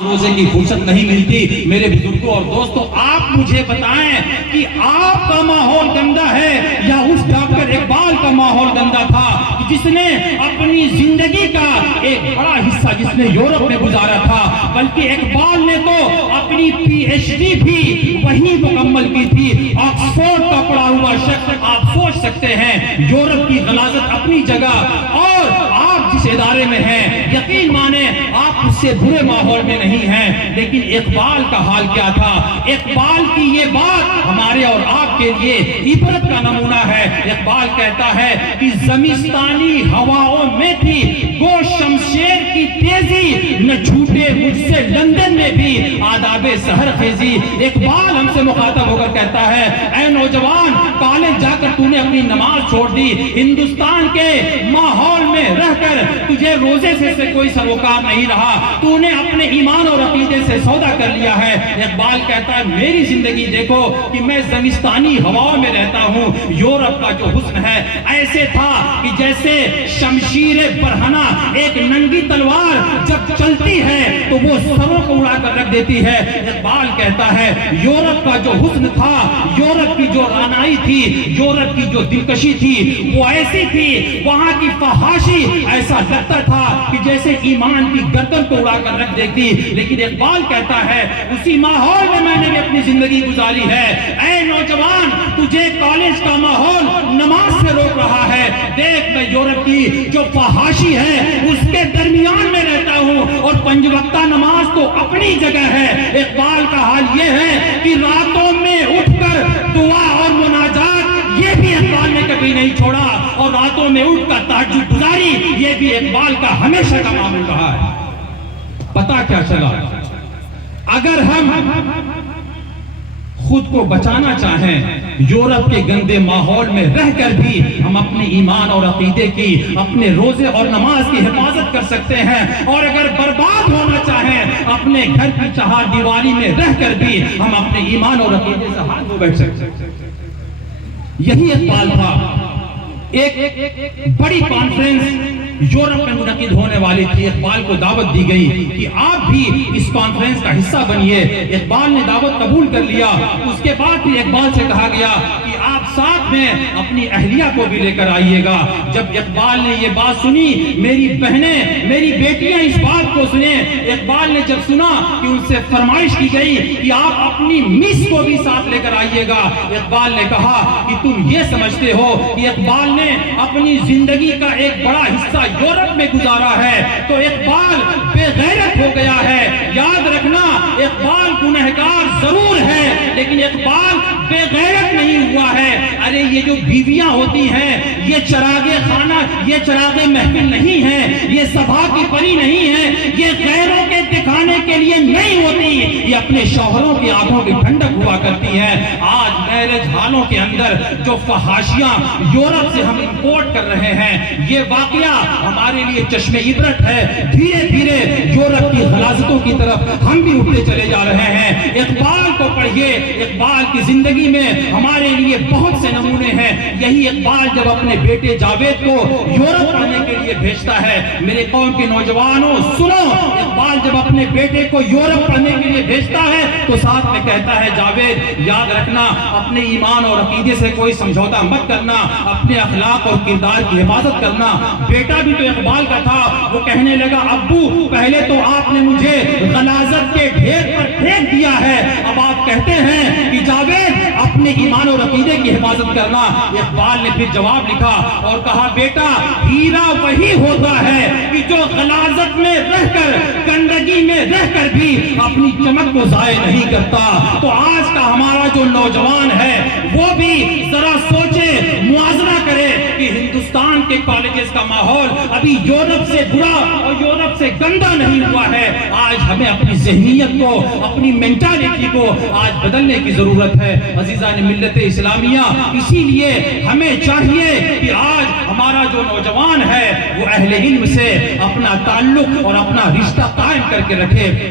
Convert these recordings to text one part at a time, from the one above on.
روزے کی فرصت نہیں ملتی۔ میرے بزرگوں اور دوستوں، آپ مجھے بتائیں کہ آپ کا ماحول گندا ہے یا اس ڈاکٹر اقبال کا ماحول گندا تھا جس نے اپنی زندگی کا ایک بڑا حصہ جس نے یورپ میں گزارا تھا، بلکہ اقبال نے تو اپنی پی ایچ ڈی بھی وہیں مکمل کی تھی۔ آکسفورڈ کا پڑھا ہوا شخص، آپ سوچ سکتے ہیں یورپ کی غلاظت اپنی جگہ، اور آپ جس ادارے میں ہیں یقین مانیں آپ اس سے برے ماحول میں نہیں ہیں۔ لیکن اقبال کا حال کیا تھا؟ اقبال کی یہ بات ہمارے اور آپ کے لیے عبرت کا نمونہ ہے۔ اقبال کہتا ہے کہ زمستانی ہواؤں میں تھی وہ شمشیر کی تیزی، نہ چھوٹے مجھ سے لندن میں بھی آداب سحر خیزی۔ اقبال ہم سے مخاطب ہو کر کہتا ہے، اے نوجوان، کالج جا کر تو نے اپنی نماز چھوڑ دی، ہندوستان کے ماحول میں رہ کر تجھے روزے سے کوئی سروکار نہیں رہا، تو نے اپنے ایمان اور عقیدے سے سودا کر لیا ہے۔ اقبال کہتا ہے میری زندگی دیکھو کہ میں زمستانی ہواؤں میں رہتا ہوں۔ یورپ کا جو حسن ہے ایسے تھا کہ جیسے شمشیر برہنہ، ایک ننگی تلوار جب چلتی ہے تو وہ سروں کو اڑا کر رکھ دیتی ہے۔ اقبال کہتا ہے یورپ کا جو حسن تھا، یورپ کی جو رانائی تھی، یورپ کی جو دلکشی تھی وہ ایسی تھی، وہاں کی فحاشی ایسا لگتا تھا کہ جیسے ایمان کی گردن کو اڑا کر رکھ دیتی۔ لیکن اقبال کہتا ہے اسی ماحول میں نے بھی اپنی زندگی گزاری ہے۔ اے نوجوان، تجھے کالج کا ماحول نماز سے روک رہا ہے، دیکھ میں یورپ کی جو فحاشی ہے اس کے درمیان میں رہتا ہوں، اور پنج وقتہ نماز تو اپنی جگہ ہے۔ اقبال کا حال یہ ہے کہ راتوں میں اٹھ کر دعا اور مناجات یہ بھی اقبال نے کبھی نہیں چھوڑا، اور راتوں میں اٹھ کر تہجد گزاری یہ بھی اقبال کا ہمیشہ کا معمول رہا ہے۔ پتہ کیا چلا؟ اگر ہم خود کو بچانا چاہیں یورپ کے گندے ماحول میں رہ کر بھی ہم اپنے ایمان اور عقیدے کی، اپنے روزے اور نماز کی حفاظت کر سکتے ہیں، اور اگر برباد ہونا چاہیں اپنے گھر کی چہار دیواری میں رہ کر بھی ہم اپنے ایمان اور عقیدے سے ہاتھ دھو بیٹھ سکتے ہیں۔ یہی اقبال تھا۔ ایک بڑی کانفرنس یورپ میں منعقد ہونے والی تھی، اقبال کو دعوت دی گئی کہ آپ بھی اس کانفرنس کا حصہ بنیے۔ اقبال نے دعوت قبول کر لیا۔ اس کے بعد بھی اقبال سے کہا گیا کہ آپ ساتھ میں اپنی اہلیہ کو بھی لے کر آئیے گا۔ جب اقبال نے یہ بات سنی، میری بہنیں، میری بیٹیاں اس بات کو سنیں، اقبال نے جب سنا کہ ان سے فرمائش کی گئی کہ آپ اپنی مس کو بھی ساتھ لے کر آئیے گا، اقبال نے کہا کہ تم یہ سمجھتے ہو کہ اقبال نے اپنی زندگی کا ایک بڑا حصہ یورپ میں گزارا ہے تو اقبال بے غیرت ہو گیا ہے؟ یاد رکھنا، اقبال گنہگار ضرور ہے لیکن اقبال بے غیرت نہیں ہوا ہے۔ ارے یہ جو بیویاں ہوتی ہیں یہ چراغ خانہ، یہ چراغ محفل نہیں ہے، یہ سبھا کی پری نہیں ہے، یہ غیروں کے دکھانے کے لیے نہیں ہوتی، یہ اپنے شوہروں کی آنکھوں کی ٹھنڈک ہوا کرتی ہے۔ آج میرج ہالوں کے اندر جو فحاشیاں یورپ سے ہم امپورٹ کر رہے ہیں، یہ واقعہ ہمارے لیے چشم عبرت ہے۔ دھیرے دھیرے یورپ کی غلاظتوں کی طرف ہم بھی اٹھتے چلے جا رہے ہیں۔ اقبال کو پڑھیے، اقبال کی زندگی میں ہمارے لیے بہت سے نمونے ہیں۔ یہی اقبال جب اپنے بیٹے جاوید کو یورپ پڑھنے کے لیے بھیجتا ہے، میرے قوم کے نوجوانوں سنو، اقبال جب اپنے بیٹے کو یورپ پڑھنے کے لیے بھیجتا ہے تو ساتھ میں کہتا ہے جاوید یاد رکھنا، اپنے ایمان اور عقیدے سے کوئی سمجھوتا مت کرنا، اپنے اخلاق اور کردار کی حفاظت کرنا۔ بیٹا بھی تو اقبال کا تھا، وہ کہنے لگا ابو پہلے تو آپ نے مجھے غلاظت کے ڈھیر پر پھینک دیا ہے، اب آپ کہتے ہیں کہ جاوید اپنے ایمان اور عقیدے کی حفاظت کرنا۔ اقبال نے پھر جواب لکھا اور کہا بیٹا ہیرا وہی ہوتا ہے کہ جو غلاظت میں رہ کر، گندگی میں رہ کر بھی اپنی چمک کو ضائع نہیں کرتا۔ تو آج کا ہمارا جو نوجوان ہے وہ بھی ذرا سوچے، موازنہ کرے کہ ہندوستان کے کالجز کا ماحول ابھی یورپ سے برا اور یورپ سے گندا نہیں ہوا ہے۔ آج ہمیں اپنی ذہنیت کو، اپنی مینٹالٹی کو آج بدلنے کی ضرورت ہے۔ عزیزان ملت اسلامیہ، اسی لیے ہمیں چاہیے کہ آج ہمارا جو نوجوان ہے وہ اہل علم سے اپنا تعلق اور اپنا رشتہ قائم کر کے رکھے۔ تھے,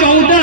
14